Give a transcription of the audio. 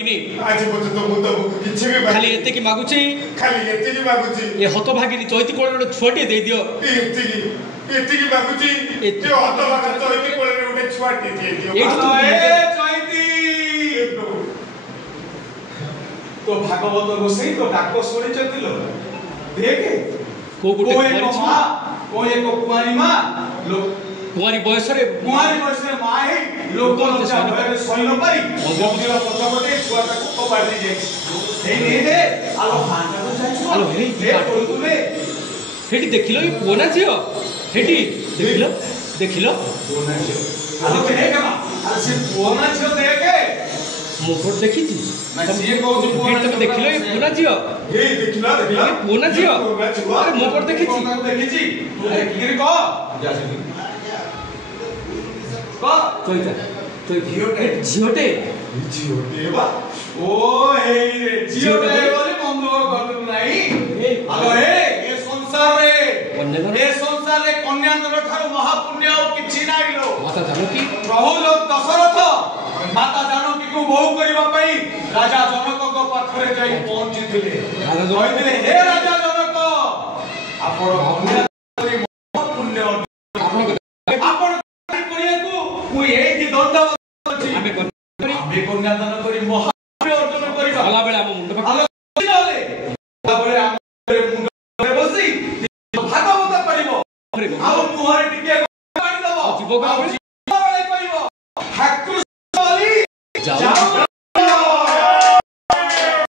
आज पर्यंत मु तो किछि भी खाली एते की मागुची ये हतभागिनी चैती कोळे गोटे छुआटी दे दियो एते की मागुची जे हतभागा चैती कोळे गोटे छुआटी दे दियो ए चैती तो भागवत गोसाई तो डाको सुनि चतिलो देखे को गोटे को एक कुमारी मां कुमारी बयस रे मां है लोक लज्जा भय सैन पाई मंदिर पछपटे छुआ ताको कपाड़ी दे हे ने दे आलो फांटा तो जाइछो आलो हे तुले हेटी देखिलो ई पोना जियो हेटी देखिलो पोना जियो आलो हे कमा अरे से पोना जियो देखे मुखर देखिछि ना सिए कहू जे पोना तब देखिलो ई पोना जियो हे देखिला पोना जियो अरे मुखर देखिछि अरे किरी को जा से चैता तो झियोटे बा ओ हे रे झियोटे बोली बंधु करतु नाही आलो हे ए संसार रे कन्यादान ठारो महापुण्य किछि नाइलो माता जानकी प्रभु लोक दशरथ माता जानकी को बहु करबा पई राजा जनक को पाखरे जाई पहुंचीथिले कहिथिले हे राजा जनक आपण कन्या करी महापुण्य आपण मु एठी दंड आमे कन्यादान करी महापुण्य अर्जन करी भला बेला हम मुंड आलो नले ताबले हम मुंड बसी भागवत पड़िबो आ मुहरे टिके पानी दबो जीवक